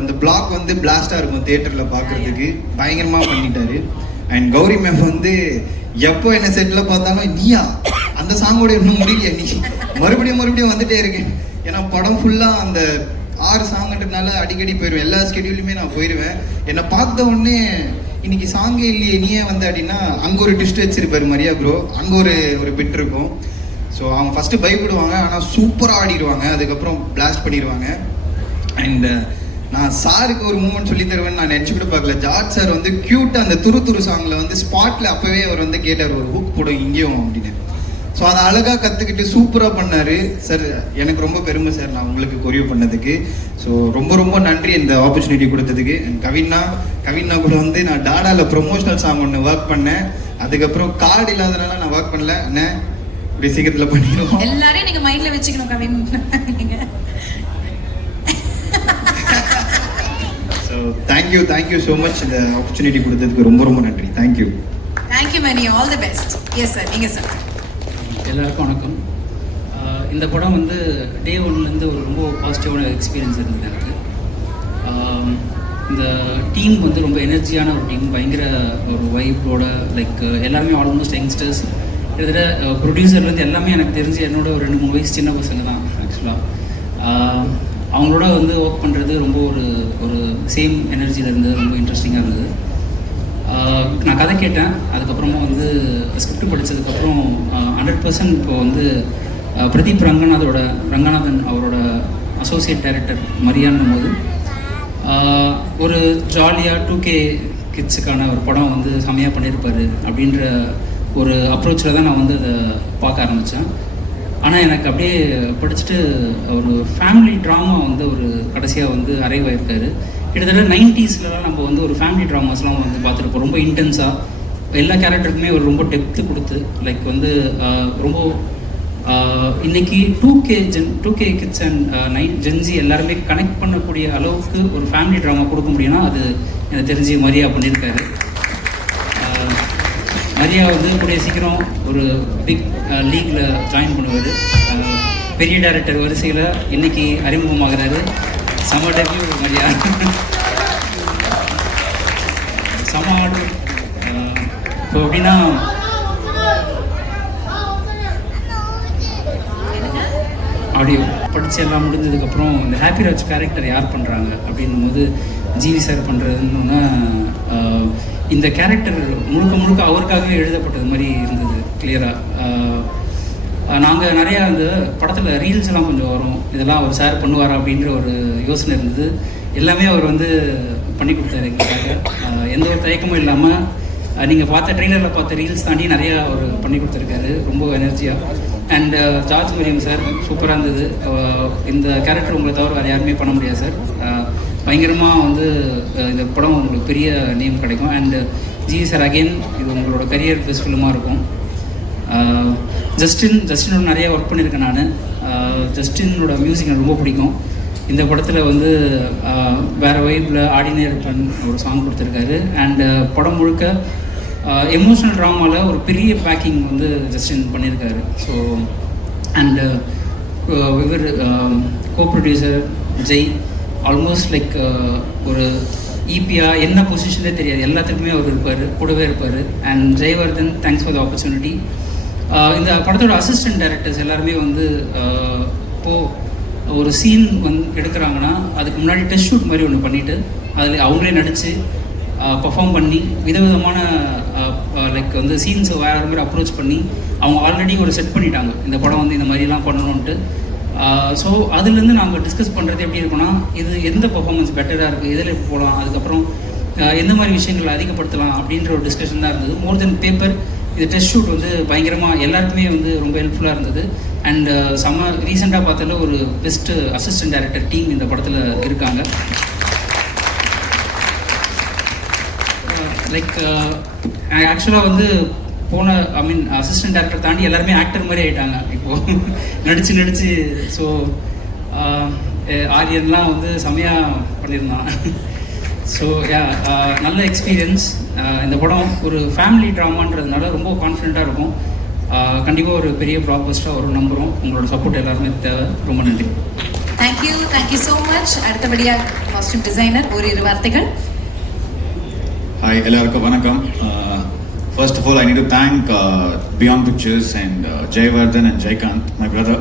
அந்த பிளாக் வந்து பிளாஸ்டாக இருக்கும் தியேட்டரில் பார்க்குறதுக்கு. பயங்கரமாக பண்ணிட்டாரு. அண்ட் கௌரி மேம் வந்து எப்போ என்ன செட்டில் பார்த்தாலும் நீயா அந்த சாங்கோட இன்னும் முடியலையா நீ மறுபடியும் வந்துட்டே இருக்கேன். ஏன்னா படம் ஃபுல்லாக அந்த 6 சாங்குன்றதுனால அடிக்கடி போயிடுவேன். எல்லா ஸ்கெடியூலுமே நான் போயிடுவேன். என்னை பார்த்த உடனே இன்னைக்கு சாங்கே இல்லையே நீயே வந்து அப்படின்னா அங்கே ஒரு ட்விஸ்ட் வச்சிருப்பாரு மரியா ப்ரோ. அங்கே ஒரு பிட் இருக்கும். ஸோ அவங்க ஃபஸ்ட்டு பயப்படுவாங்க, ஆனால் சூப்பராக ஆடிடுவாங்க. அதுக்கப்புறம் பிளாஸ்ட் பண்ணிடுவாங்க. அண்ட் நான் சாருக்கு ஒரு மூமெண்ட் சொல்லி தருவேன்னு நான் நினச்சி கூட பார்க்கல. ஜார்ஜ் சார் வந்து க்யூட்டாக அந்த துரு சாங்கில் வந்து ஸ்பாட்டில் அப்போவே அவர் வந்து கேட்டார் ஒரு ஹுக் போடும் இங்கேயும் அப்படின்னு. ஸோ அதை அழகாக கற்றுக்கிட்டு சூப்பராக பண்ணார் சார். எனக்கு ரொம்ப பெருமை சார் நான் உங்களுக்கு கொரியோ பண்ணதுக்கு. ஸோ ரொம்ப நன்றி இந்த ஆப்பர்ச்சுனிட்டி கொடுத்ததுக்கு. அண்ட் கவினா கூட வந்து நான் டாடாவில் ப்ரொமோஷனல் சாங் ஒன்று ஒர்க் பண்ணேன். அதுக்கப்புறம் கார்டு இல்லாதனால நான் ஒர்க் பண்ணல. அண்ணே இப்படி சீக்கிரத்தில் பண்ணிடுவோம். எல்லாரையும் நீங்கள் மைண்டில் வச்சுக்கணும் Kavin. So thank you so much இந்த ஆப்பர்ச்சுனிட்டி கொடுத்ததுக்கு ரொம்ப நன்றி. Thank you Mani. All the best. Yes sir, நீங்கள் சார். எல்லாருக்கும் வணக்கம். இந்த படம் வந்து டே ஒன்லேருந்து ஒரு ரொம்ப பாசிட்டிவான எக்ஸ்பீரியன்ஸ் இருந்தது எனக்கு. இந்த டீம் வந்து ரொம்ப எனர்ஜியான ஒரு டீம், பயங்கர ஒரு வைப்போட, லைக் எல்லாருமே ஆல்மோஸ்ட் யங்ஸ்டர்ஸ். கிட்டத்தட்ட ப்ரொடியூசர்லேருந்து எல்லாமே எனக்கு தெரிஞ்சு என்னோட ஒரு 2-3 வயசு சின்ன பசங்க தான் ஆக்சுவலாக. அவங்களோட வந்து ஒர்க் பண்ணுறது ரொம்ப ஒரு சேம் எனர்ஜியில் இருந்தது, ரொம்ப இன்ட்ரெஸ்டிங்காக இருந்தது. நான் கதை கேட்டேன். அதுக்கப்புறமா வந்து ஸ்கிரிப்ட் படித்ததுக்கப்புறம் 100% இப்போ வந்து பிரதீப் ரங்கநாதன் அவரோட அசோசியேட் டைரக்டர் மரியான்னும் போது ஒரு ஜாலியாக 2K கிட்ஸுக்கான ஒரு படம் வந்து செம்மையாக பண்ணியிருப்பார் அப்படின்ற ஒரு அப்ரோச்சில் தான் நான் வந்து அதை பார்க்க ஆரம்பித்தேன். ஆனால் எனக்கு அப்படியே படிச்சுட்டு ஒரு ஃபேமிலி ட்ராமா வந்து ஒரு கடைசியாக வந்து அரைவ் ஆகிருக்காரு. கிட்டத்தட்ட 90ஸ்லாம் நம்ம வந்து ஒரு ஃபேமிலி ட்ராமாஸ்லாம் வந்து பார்த்துருப்போம். ரொம்ப இன்டென்ஸாக எல்லா கேரக்டருக்குமே ஒரு ரொம்ப டெப்த்து கொடுத்து, லைக் வந்து ரொம்ப இன்னைக்கு 2K கிட்ஸ் அண்ட் ஜென்ஸி எல்லாருமே கனெக்ட் பண்ணக்கூடிய அளவுக்கு ஒரு ஃபேமிலி ட்ராமா கொடுக்க முடியும்னா அது எனக்கு தெரிஞ்சு மரியா பண்ணியிருக்காரு. மரியா வந்து கூடிய சீக்கிரம் ஒரு பிக் லீக்ல ஜாயின் பண்ணுவார். பெரிய டைரக்டர் வரிசையில் இன்னைக்கு அறிமுகமாகிறாரு. சம டெபியூ மரியா, சம ஆடு. இப்போ அப்படின்னா ஆடியோ படித்து எல்லாம் முடிஞ்சதுக்கப்புறம் இந்த ஹாப்பிராஜ் கேரக்டர் யார் பண்ணுறாங்க அப்படின்னும் போது ஜிவி சார் பண்ணுறதுன்னா இந்த கேரக்டர் முழுக்க அவருக்காகவே எழுதப்பட்டது மாதிரி இருந்தது கிளியராக. நாங்கள் நிறையா அந்த படத்தில் ரீல்ஸ் எல்லாம் கொஞ்சம் வரும், இதெல்லாம் அவர் சார் பண்ணுவாரா அப்படின்ற ஒரு யோசனை இருந்தது. எல்லாமே அவர் வந்து பண்ணி கொடுத்தாரு எங்களுக்காக. எந்த ஒரு தயக்கமும் இல்லாமல் நீங்கள் ட்ரெய்லரில் பார்த்த ரீல்ஸ் தாண்டி நிறையா அவர் பண்ணி கொடுத்துருக்காரு, ரொம்ப எனர்ஜியாக. அண்ட் ஜார்ஜ் மரியம் சார் சூப்பராக இருந்தது. இந்த கேரக்டர் உங்களை தவிர வேறு யாருமே பண்ண முடியாது சார். பயங்கரமாக வந்து இந்த படம் உங்களுக்கு பெரிய நேம் கிடைக்கும். அண்ட் ஜிவி சார் அகெயின் இது உங்களோட கரியர் பெஸ்ட் ஃபிலிமாக இருக்கும். ஜஸ்டினோட நிறைய ஒர்க் பண்ணியிருக்கேன் நான். ஜஸ்டினோட மியூசிக் எனக்கு ரொம்ப பிடிக்கும். இந்த படத்தில் வந்து வேறு வைப்பில் ஆடினே இருப்பேன் ஒரு சாங் கொடுத்துருக்காரு. அண்ட் படம் முழுக்க எமோஷனல் ட்ராமாவில் ஒரு பெரிய பேக்கிங் வந்து ஜஸ்டின் பண்ணியிருக்காரு. ஸோ அண்ட் இவர் கோ ப்ரொடியூசர் ஜெய் ஆல்மோஸ்ட் லைக் ஒரு ஈபியா என்ன பொசிஷனே தெரியாது, எல்லாத்துக்குமே அவர் கூடவே இருப்பார். And Jayewardene, thanks for the opportunity. இந்த படத்தோட அசிஸ்டன்ட் டைரக்டர்ஸ் எல்லாருமே வந்து இப்போது ஒரு சீன் எடுக்கிறாங்கன்னா அதுக்கு முன்னாடி டெஸ்ட் ஷூட் மாதிரி ஒன்று பண்ணிவிட்டு அதில் அவங்களே நடித்து பர்ஃபார்ம் பண்ணி விதவிதமான லைக் வந்து சீன்ஸை வேறு மாதிரி அப்ரோச் பண்ணி அவங்க ஆல்ரெடி ஒரு செட் பண்ணிட்டாங்க இந்த படம் வந்து இந்த மாதிரிலாம் பண்ணணுன்ட்டு. ஸோ அதுலேருந்து நாங்கள் டிஸ்கஸ் பண்ணுறது எப்படி இருக்குன்னா, இது எந்த பர்ஃபார்மன்ஸ் பெட்டராக இருக்குது, எதில் போகலாம், அதுக்கப்புறம் எந்த மாதிரி விஷயங்களை அதிகப்படுத்தலாம் அப்படின்ற ஒரு டிஸ்கஷன் தான் இருந்தது. மோர் தென் பேப்பர் இது டெஸ்ட் ஷூட் வந்து பயங்கரமாக எல்லாருக்குமே வந்து ரொம்ப ஹெல்ப்ஃபுல்லாக இருந்தது. அண்ட் ரீசெண்டாக பார்த்தால ஒரு பெஸ்ட்டு அசிஸ்டன்ட் டைரக்டர் டீம் இந்த படத்தில் இருக்காங்க. லைக் ஆக்சுவலாக வந்து அசிஸ்டன்ட் டைரக்டர் தாண்டி எல்லாருமே ஆக்டர் மாதிரி ஆகிட்டாங்க இப்போது நடித்து. ஸோ ஆரியன்லாம் வந்து செமையாக பண்ணியிருந்தான். ஸோ நல்ல எக்ஸ்பீரியன்ஸ். இந்த படம் ஒரு ஃபேமிலி ட்ராமான்றதுனால ரொம்ப கான்ஃபிடென்ட்டாக இருக்கும். கண்டிப்பாக ஒரு பெரிய ப்ளாக் பஸ்டராக ஒரு நம்புகிறோம். உங்களோட சப்போர்ட் எல்லாருமே தேவை. ரொம்ப நன்றி. Thank you so much. அடுத்தபடியாக காஸ்டியூம் டிசைனர் ஒரு 2 வார்த்தைகள். ஹாய் எல்லாருக்கும் வணக்கம். First of all I need to thank Beyond Pictures and Jayavardhan and Jayakanth my brother.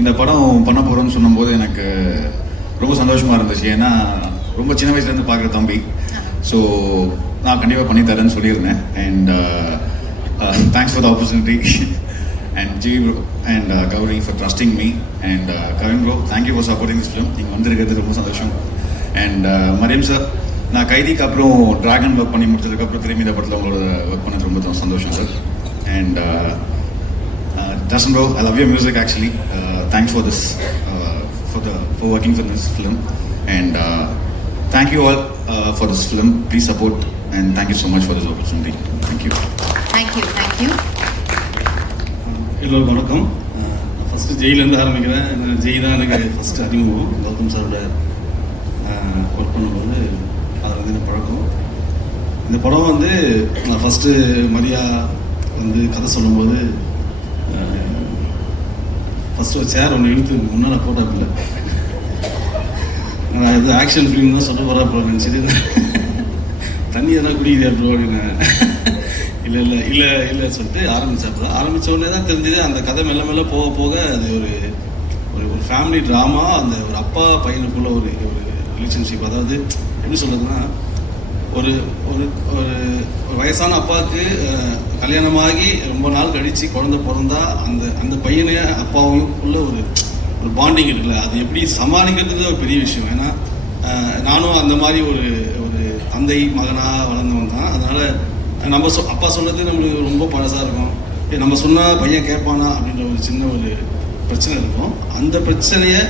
இந்த படம் பண்ண போகிறோம்னு சொன்னும்போது எனக்கு ரொம்ப சந்தோஷமாக இருந்துச்சு. ஏன்னா ரொம்ப சின்ன வயசுலேருந்து பார்க்குற தம்பி. ஸோ நான் கண்டிப்பாக பண்ணி தரேன்னு சொல்லியிருந்தேன். And thanks for the opportunity. And G bro and Gowri for trusting me. And Kavin bro thank you for supporting this film. நீங்கள் வந்திருக்கிறது ரொம்ப சந்தோஷம். அண்ட் மரியம் சார், நான் கைதிக்கு அப்புறம் ட்ராகன் ஒர்க் பண்ணி முடிச்சதுக்கப்புறம் திரும்பி இந்த படத்தில் உங்களோட ஒர்க் பண்ணது ரொம்ப சந்தோஷம் sir. And Dasan bro, I love your music actually. Thanks for this, for working for this film. And thank you all for this film. Please support and thank you so much for this opportunity. Thank you. Thank you, thank you. எல்லோருக்கும் வணக்கம். First ஜெயிலேருந்து ஆரம்பிக்கிறேன். ஜெய் தான் எனக்கு first அறிமுகம். கௌதம் சாரோட work பண்ணும்போது அதில் வந்து எனக்கு பழக்கம். இந்த படம் வந்து நான் ஃபஸ்ட்டு மரியா வந்து கதை சொல்லும்போது ஃபஸ்ட்டு ஒரு சேர் ஒன்று இழுத்து முன்னால் நான் போட்டாப்பில்லை. நான் இது ஆக்ஷன் ஃபிலிம் தான் சொல்ல வரா ப்ரோ நினச்சிட்டு தண்ணி எதனா குடிக்குதா ப்ரோ அப்படின்னு. இல்லை சொல்லிட்டு ஆரம்பித்த உடனே தான் தெரிஞ்சது அந்த கதை மெல்ல மெல்ல போக போக அது ஒரு ஒரு ஃபேமிலி ட்ராமா. அந்த ஒரு அப்பா பையனுக்குள்ள ஒரு ரிலேஷன்ஷிப். அதாவது எப்படி சொல்கிறதுன்னா, ஒரு ஒரு ஒரு வயசான அப்பாவுக்கு கல்யாணமாகி ரொம்ப நாள் கழித்து குழந்தை பிறந்தா அந்த பையனே அப்பாவும் உள்ள ஒரு பாண்டிங் இருக்குல்ல, அது எப்படி சமாளிக்கிறதுக்கு ஒரு பெரிய விஷயம். ஏன்னா நானும் அந்த மாதிரி ஒரு தந்தை மகனாக வளர்ந்தவன் தான். அதனால் நம்ம அப்பா சொல்கிறது நம்மளுக்கு ரொம்ப பழசாக இருக்கும். நம்ம சொன்னால் பையன் கேட்பானா அப்படின்ற ஒரு சின்ன ஒரு பிரச்சனை இருக்கும். அந்த பிரச்சனையை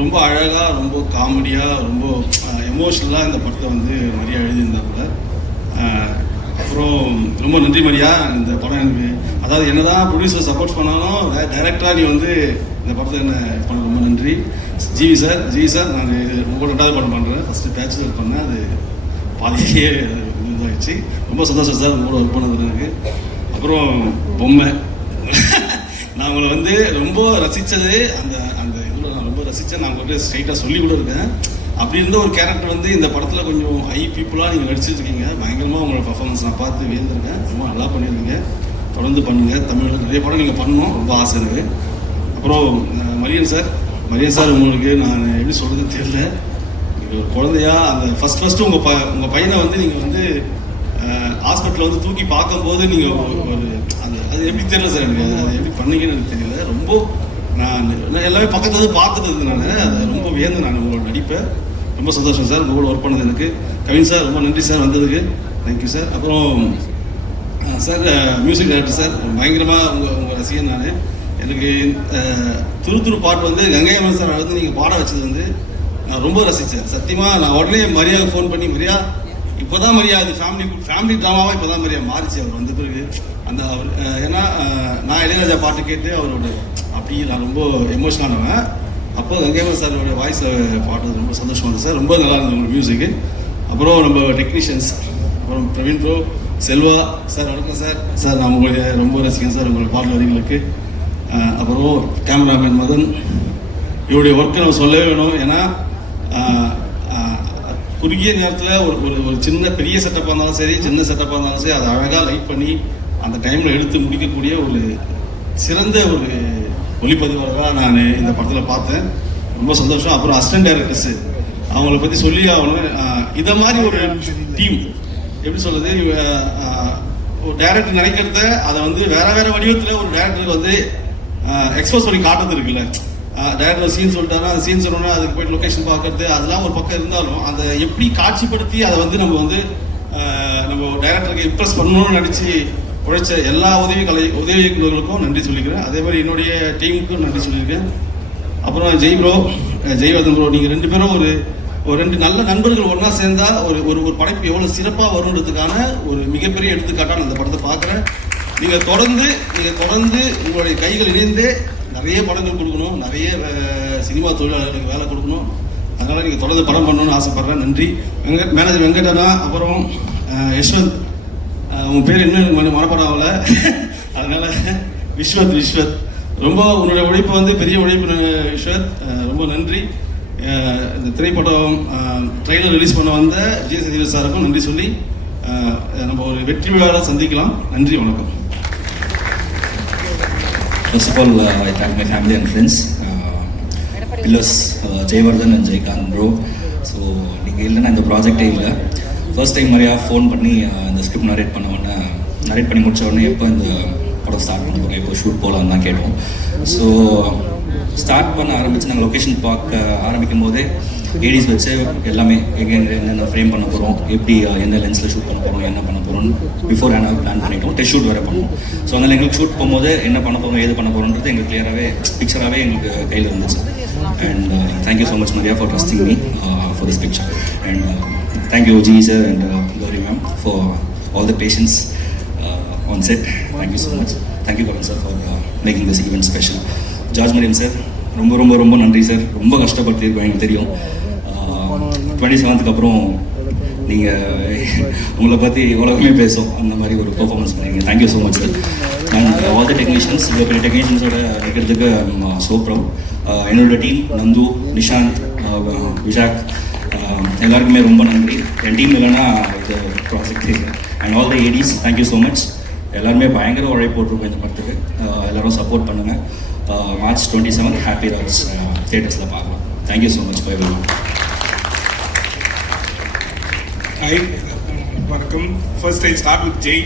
ரொம்ப அழகாக, ரொம்ப காமெடியாக, ரொம்ப எமோஷ்னலாக இந்த படத்தை வந்து மரியா எழுதியிருந்தாப்புல. அப்புறம் ரொம்ப நன்றி மரியா. இந்த படம் எனக்கு, அதாவது என்னதான் ப்ரொடியூசர் சப்போர்ட் பண்ணாலும் டைரக்டராக நீ வந்து இந்த படத்தை என்ன பண்ண ரொம்ப நன்றி. ஜிவி சார் நான் ரொம்ப 2வது படம் பண்ணுறேன். ஃபஸ்ட்டு பேச்சுலர் பண்ணேன், அது பாதியிலேயே இதாகிடுச்சு. ரொம்ப சந்தோஷம் சார் உங்களோட ஒர்க் பண்ணது எனக்கு. அப்புறம் பொம்மை நான் உங்களை வந்து ரொம்ப ரசித்தது அந்த இதில் நான் ரொம்ப ரசித்தேன். நான் உங்கள்கிட்ட ஸ்ட்ரைட்டாக சொல்லி கூட இருக்கேன். அப்படி இருந்த ஒரு கேரக்டர் வந்து இந்த படத்தில் கொஞ்சம் ஹை பீப்புளாக நீங்கள் நடிச்சிருக்கீங்க. பயங்கரமாக உங்களோட பர்ஃபார்மன்ஸ் நான் பார்த்து வியந்திருக்கேன். ரொம்ப நல்லா பண்ணியிருக்கீங்க. தொடர்ந்து பண்ணுங்கள். தமிழில் நிறைய படம் நீங்கள் பண்ணணும், ரொம்ப ஆசை எனக்கு. அப்புறம் மரியன் சார் உங்களுக்கு நான் எப்படி சொல்கிறது தெரியல. நீங்கள் ஒரு குழந்தையா அந்த ஃபஸ்ட்டு உங்கள் பையனை வந்து நீங்கள் வந்து ஹாஸ்பிட்டலில் வந்து தூக்கி பார்க்கும்போது நீங்கள் ஒரு அது எப்படி தெரியல சார், எனக்கு அது எப்படி பண்ணீங்கன்னு எனக்கு தெரியல. ரொம்ப நான் எல்லாமே பக்கத்தில் வந்து பார்த்துட்டு நான் அதை ரொம்ப வியந்து நான் உங்களோட நடிப்பை. ரொம்ப சந்தோஷம் சார் உங்களோட ஒர்க் பண்ணது எனக்கு. கவின் சார் ரொம்ப நன்றி சார் வந்ததுக்கு. Thank you sir. அப்புறம் சார் மியூசிக் டைரக்டர் சார், பயங்கரமாக உங்கள் ரசிகன் நான். எனக்கு துரு பாட்டு வந்து கங்கை அமரன் சார் வந்து நீங்கள் பாட வச்சது வந்து நான் ரொம்ப ரசித்தேன். சத்தியமாக நான் உடனே மரியாதை ஃபோன் பண்ணி, மரியா இப்போ தான் மரியா அது ஃபேமிலி ட்ராமாவாக இப்போ தான் மரியா மாறிச்சு அவர் வந்த பிறகு. அந்த அவர் ஏன்னா நான் இளையராஜா பாட்டு கேட்டு அவரோட அப்படி நான் ரொம்ப எமோஷனானவன். அப்போ கங்கைமன் சாரோட வாய்ஸில் பாடுறது ரொம்ப சந்தோஷமாக இருந்தது சார். ரொம்ப நல்லா இருந்தது உங்களோட மியூசிக்கு. அப்புறம் நம்ம டெக்னீஷியன்ஸ், அப்புறம் பிரவீன் ப்ரோ, செல்வா சார், வணக்கம் சார் நான் உங்களுடைய ரொம்ப ரசிக்கேன் சார் உங்களோட பாடல் வரிகளுக்கு. அப்புறம் கேமராமேன் மதன், இவருடைய ஒர்க்கை நம்ம சொல்லவே வேணும். ஏன்னா குறுகிய நேரத்தில் ஒரு சின்ன பெரிய செட்டப்பாக இருந்தாலும் சரி, சின்ன செட்டப்பாக இருந்தாலும் சரி, அதை அழகாக லைட் பண்ணி அந்த டைமில் எடுத்து முடிக்கக்கூடிய ஒரு சிறந்த ஒரு ஒளிப்பதிவாளராக நான் இந்த படத்தில் பார்த்தேன். ரொம்ப சந்தோஷம். அப்புறம் அசிஸ்டன்ட் டைரக்டர்ஸு, அவங்கள பற்றி சொல்லி ஆகணும். இதை மாதிரி ஒரு டீம் எப்படி சொல்கிறது, ஒரு டைரக்டர் நினைக்கிறத அதை வந்து வேறு வடிவத்தில் ஒரு டைரக்டருக்கு வந்து எக்ஸ்போஸ் பண்ணி காட்டுறது இருக்குல்ல. டைரக்டர் சீன் சொல்லிட்டாருன்னா அந்த சீன் சொல்லணும்னா அதுக்கு போய்ட்டு லொக்கேஷன் பார்க்கறது அதெல்லாம் ஒரு பக்கம் இருந்தாலும் அதை எப்படி காட்சிப்படுத்தி அதை வந்து நம்ம டைரக்டருக்கு இம்ப்ரெஸ் பண்ணணும்னு நினச்சி உழைச்ச எல்லா உதவி இயக்குநர்களுக்கும் நன்றி சொல்லிக்கிறேன். அதே மாதிரி என்னுடைய டீமுக்கும் நன்றி சொல்லியிருக்கேன். அப்புறம் ஜெய்வர்தன் ப்ரோ, நீங்கள் 2 பேரும் ஒரு 2 நல்ல நண்பர்கள் ஒன்றா சேர்ந்தா ஒரு படைப்பு எவ்வளோ சிறப்பாக வருன்றதுக்கான ஒரு மிகப்பெரிய எடுத்துக்காட்டாக நான் இந்த படத்தை பார்க்குறேன். நீங்கள் தொடர்ந்து உங்களுடைய கைகள் இணைந்து நிறைய படங்கள் கொடுக்கணும், நிறைய சினிமா தொழிலாளர்களுக்கு வேலை கொடுக்கணும். அதனால் நீங்கள் தொடர்ந்து படம் பண்ணணும்னு ஆசைப்பட்றேன். நன்றி. மேனேஜர் வெங்கடனா, அப்புறம் யஷ்வந்த், உங்கள் பேர் இன்னும் மனப்படம் ஆகலை, அதனால் விஸ்வத் ரொம்ப உன்னுடைய உழைப்பு வந்து பெரிய உழைப்பு விஸ்வத், ரொம்ப நன்றி. இந்த திரைப்படம் ட்ரெய்லர் ரிலீஸ் பண்ண வந்த ஜி சதீவ் சாருக்கும் நன்றி சொல்லி நம்ம ஒரு வெற்றி விழாவில் சந்திக்கலாம். நன்றி, வணக்கம். First of all, I thank my family and friends. Pillars, Jayavardhan and Jaykant bro. So நீங்கள் இல்லைன்னா இந்த ப்ராஜெக்டே இல்லை. ஃபர்ஸ்ட் டைம் மாதிரியா ஃபோன் பண்ணி இந்த ஸ்கிரிப்ட் நரேட் பண்ணி முடிச்ச உடனே எப்போ இந்த படம் ஸ்டார்ட் பண்ண போகிறோம், எப்போ ஷூட் போகலான்னு தான் கேட்டோம். ஸோ ஸ்டார்ட் பண்ண ஆரம்பித்து நாங்கள் லொக்கேஷன் பார்க்க ஆரம்பிக்கும் போதே ஏடிஸ் வச்சு எல்லாமே என்னென்ன ஃப்ரேம் பண்ண போகிறோம், எப்படி எந்த லென்ஸில் ஷூட் பண்ண போகிறோம், என்ன பண்ண போகிறோம் பிஃபோர் ஹேண்டாக பிளான் பண்ணிட்டோம். டெஸ்ட் ஷூட் வேறு பண்ணுவோம். ஸோ அதனால் எங்களுக்கு ஷூட் போகும்போது என்ன பண்ண போகிறோம், ஏது பண்ண போகிறோன்றது எங்களுக்கு கிளியராகவே பிக்சராகவே எங்களுக்கு கையில் இருந்துச்சு. And thank you so much Maria for trusting me for this picture. And thank you G sir and Gowri ma'am for all the patience on set. Thank you so much. Thank you Karan sir for making this event special. George Marian sir, ரொம்ப நன்றி sir. ரொம்ப கஷ்டப்பட்டுருக்கோம், எனக்கு தெரியும். 27th அப்புறம் நீங்கள் உங்களை பற்றி உலகமே பேசும், அந்த மாதிரி ஒரு பெர்ஃபார்மன்ஸ் பண்ணிங்க. Thank you so much sir. And all the technicians, பெரிய டெக்னீஷியன்ஸோட இருக்கிறதுக்கு ஸோ ப்ரௌட். என்னோட டீம் நந்து, நிஷாந்த், விஷாக், எல்லாருக்குமே ரொம்ப நன்றி. என் டீம் இல்லைன்னா இந்த ப்ராஜெக்ட் இல்லை. And all the Aedes, thank you so much. எல்லாருமே பயங்கர உழைப்பு போட்டிருக்கோம் இந்த படத்துக்கு. எல்லோரும் சப்போர்ட் பண்ணுங்கள். March 27 ஹாப்பி ராஜ் தியேட்டர்ஸில் பார்க்கலாம். Thank you so much for everyone. Hi, வணக்கம். First I start with Jai.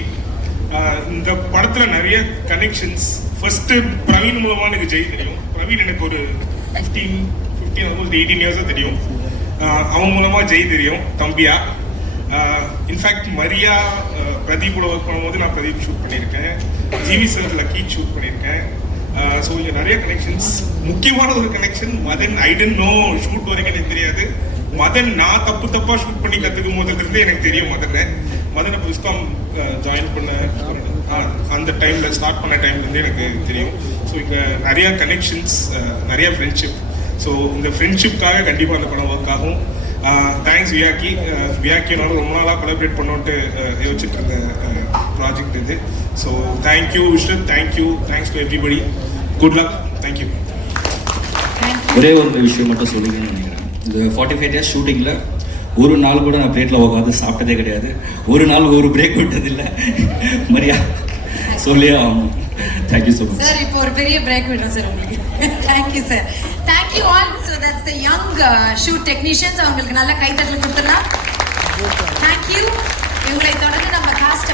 இந்த படத்தில் நிறைய கனெக்ஷன்ஸ். ஃபர்ஸ்ட்டு பிரவீன் மூலமாக எனக்கு ஜெய் தெரியும். பிரவீன் எனக்கு ஒரு 15 ஆல்மோஸ்ட் 18 இயர்ஸாக தெரியும். அவன் மூலமாக ஜெய் தெரியும், தம்பியா. இன்ஃபேக்ட் மரியா பிரதீப்போட ஒர்க் பண்ணும்போது நான் பிரதீப் ஷூட் பண்ணியிருக்கேன். ஜிவி சார் லக்கி ஷூட் பண்ணியிருக்கேன். ஸோ இங்கே நிறைய கனெக்ஷன்ஸ். முக்கியமான ஒரு connection Madan. I didn't know shoot வரைக்கும் எனக்கு தெரியாது. மதன் நான் தப்பாக ஷூட் பண்ணி கற்றுக்கும் போதுலேருந்து எனக்கு தெரியும் மதனை விஸ்காம் ஜாயின் பண்ண அந்த டைமில் ஸ்டார்ட் பண்ண டைம்லேருந்து எனக்கு தெரியும். ஸோ இங்கே நிறையா கனெக்ஷன்ஸ், நிறைய ஃப்ரெண்ட்ஷிப். ஸோ இந்த ஃப்ரெண்ட்ஷிப்காக கண்டிப்பாக அந்த படம் ஒர்க் ஆகும். தேங்க்ஸ் வியாக்கி. வியாக்கியோட ரொம்ப நாளாக கொலாபரேட் பண்ணோன்ட்டு யோசிச்சுட்டு இருந்த ப்ராஜெக்ட் இது. So thank you Vishnu, thank you, thanks to everybody. Good luck, thank you. ஒரே ஒரு விஷயம் மட்டும் சொல்லிக்கணும்னு நினைக்கிறேன். இந்த 45 days ஷூட்டிங்கில் ஒரு நாள் கூட நான் பிளேட்டில் உட்காந்து சாப்பிட்டதே கிடையாது. ஒரு நாள் ஒரு பிரேக் விட்டதில்லை. மரியா சொல்லியே ஆகணும். Thank you so much sir. இப்போ ஒரு பெரிய பிரேக் விடுறோம் சார் உங்களுக்கு. Thank you sir. Thank you all. So that's the young shoot technicians. அவங்களுக்கு நல்ல கைத்தட்டல் கொடுத்துடலாம். தேங்க்யூ. இவங்களை தொடர்ந்து நம்ம காஸ்ட்